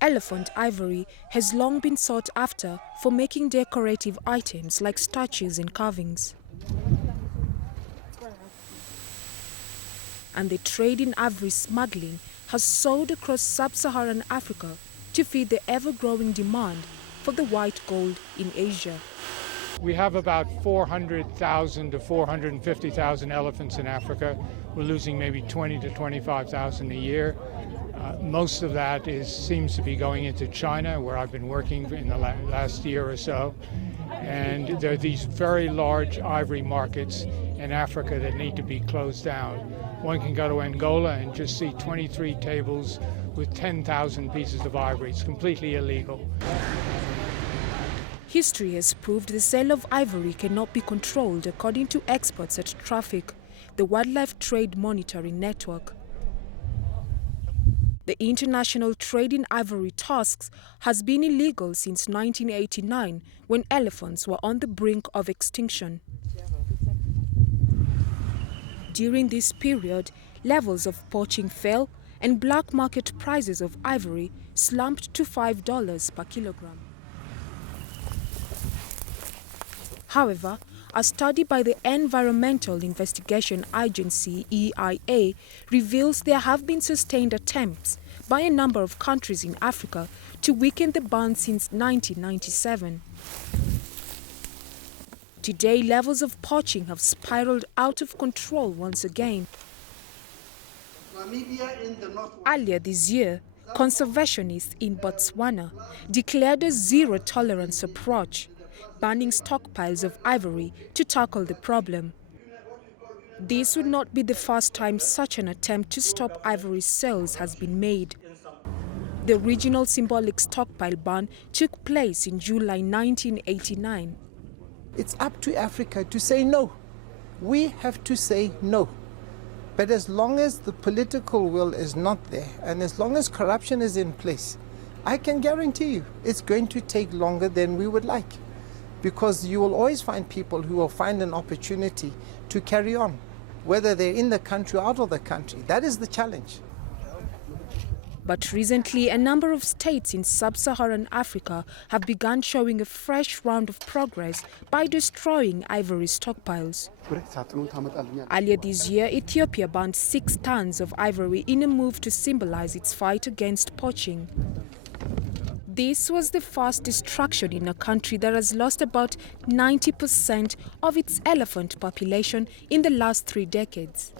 Elephant ivory has long been sought after for making decorative items like statues and carvings. And the trade in ivory smuggling has soared across sub-Saharan Africa to feed the ever-growing demand for the white gold in Asia. We have about 400,000 to 450,000 elephants in Africa. We're losing maybe 20 to 25,000 a year. Most of that seems to be going into China, where I've been working in the last year or so. And there are these very large ivory markets in Africa that need to be closed down. One can go to Angola and just see 23 tables with 10,000 pieces of ivory. It's completely illegal. History has proved the sale of ivory cannot be controlled according to experts at Traffic, the Wildlife Trade Monitoring Network. The international trade in ivory tusks has been illegal since 1989, when elephants were on the brink of extinction. During this period, levels of poaching fell and black market prices of ivory slumped to $5 per kilogram. However, a study by the Environmental Investigation Agency (EIA) reveals there have been sustained attempts by a number of countries in Africa to weaken the ban since 1997. Today, levels of poaching have spiraled out of control once again. Earlier this year, conservationists in Botswana declared a zero-tolerance approach, banning stockpiles of ivory to tackle the problem. This would not be the first time such an attempt to stop ivory sales has been made. The regional symbolic stockpile ban took place in July 1989. It's up to Africa to say no. We have to say no. But as long as the political will is not there, and as long as corruption is in place, I can guarantee you it's going to take longer than we would like. Because you will always find people who will find an opportunity to carry on, whether they're in the country or out of the country. That is the challenge. But recently, a number of states in sub-Saharan Africa have begun showing a fresh round of progress by destroying ivory stockpiles. Earlier this year, Ethiopia banned 6 tons of ivory in a move to symbolize its fight against poaching. This was the first destruction in a country that has lost about 90% of its elephant population in the last 3 decades.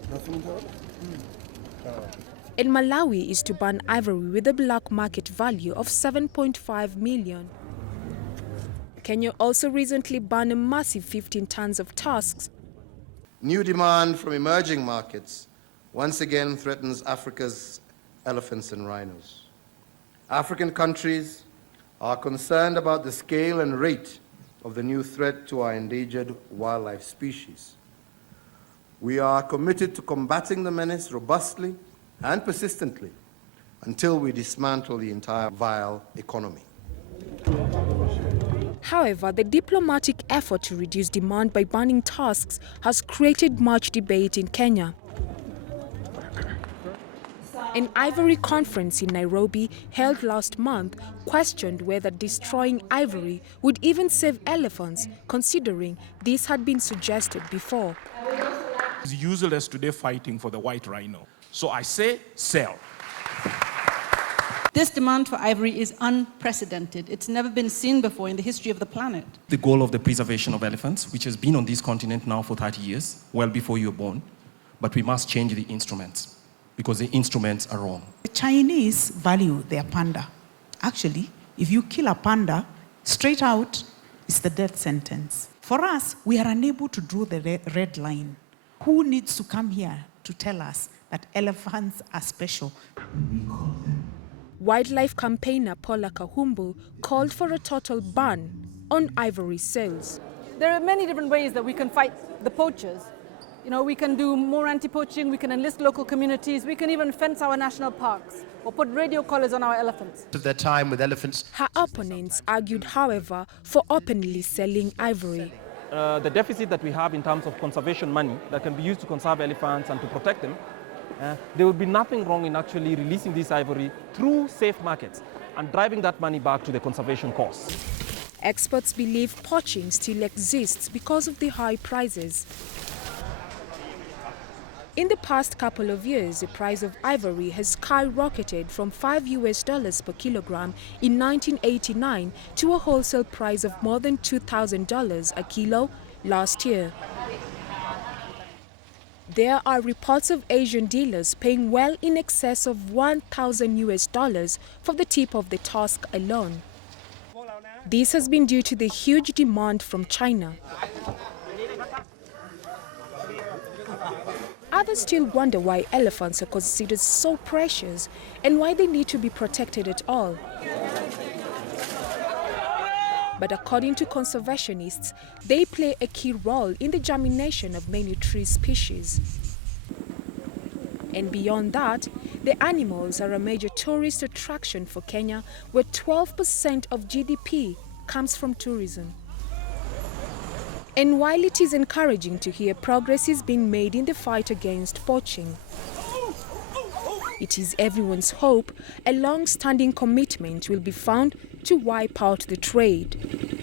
And Malawi is to ban ivory with a black market value of 7.5 million. Kenya also recently banned a massive 15 tons of tusks. New demand from emerging markets once again threatens Africa's elephants and rhinos. African countries are concerned about the scale and rate of the new threat to our endangered wildlife species. We are committed to combating the menace robustly and persistently until we dismantle the entire vile economy. However, the diplomatic effort to reduce demand by banning tusks has created much debate in Kenya. An ivory conference in Nairobi held last month questioned whether destroying ivory would even save elephants, considering this had been suggested before. It's useless today fighting for the white rhino. So I say sell. This demand for ivory is unprecedented. It's never been seen before in the history of the planet. The goal of the preservation of elephants, which has been on this continent now for 30 years, well before you were born, but we must change the instruments, because the instruments are wrong. The Chinese value their panda. Actually, if you kill a panda, straight out, it's the death sentence. For us, we are unable to draw the red line. Who needs to come here to tell us that elephants are special? Wildlife campaigner Paula Kahumbu called for a total ban on ivory sales. There are many different ways that we can fight the poachers. You know, we can do more anti-poaching, we can enlist local communities, we can even fence our national parks or put radio collars on our elephants. Of their time with elephants. Her opponents argued, however, for openly selling ivory. The deficit that we have in terms of conservation money that can be used to conserve elephants and to protect them there would be nothing wrong in actually releasing this ivory through safe markets and driving that money back to the conservation cause. Experts believe poaching still exists because of the high prices. In the past couple of years, the price of ivory has skyrocketed from $5 per kilogram in 1989 to a wholesale price of more than $2,000 a kilo last year. There are reports of Asian dealers paying well in excess of $1,000 for the tip of the tusk alone. This has been due to the huge demand from China. Others still wonder why elephants are considered so precious and why they need to be protected at all. But according to conservationists, they play a key role in the germination of many tree species. And beyond that, the animals are a major tourist attraction for Kenya, where 12% of GDP comes from tourism. And while it is encouraging to hear progress is being made in the fight against poaching, it is everyone's hope a long-standing commitment will be found to wipe out the trade.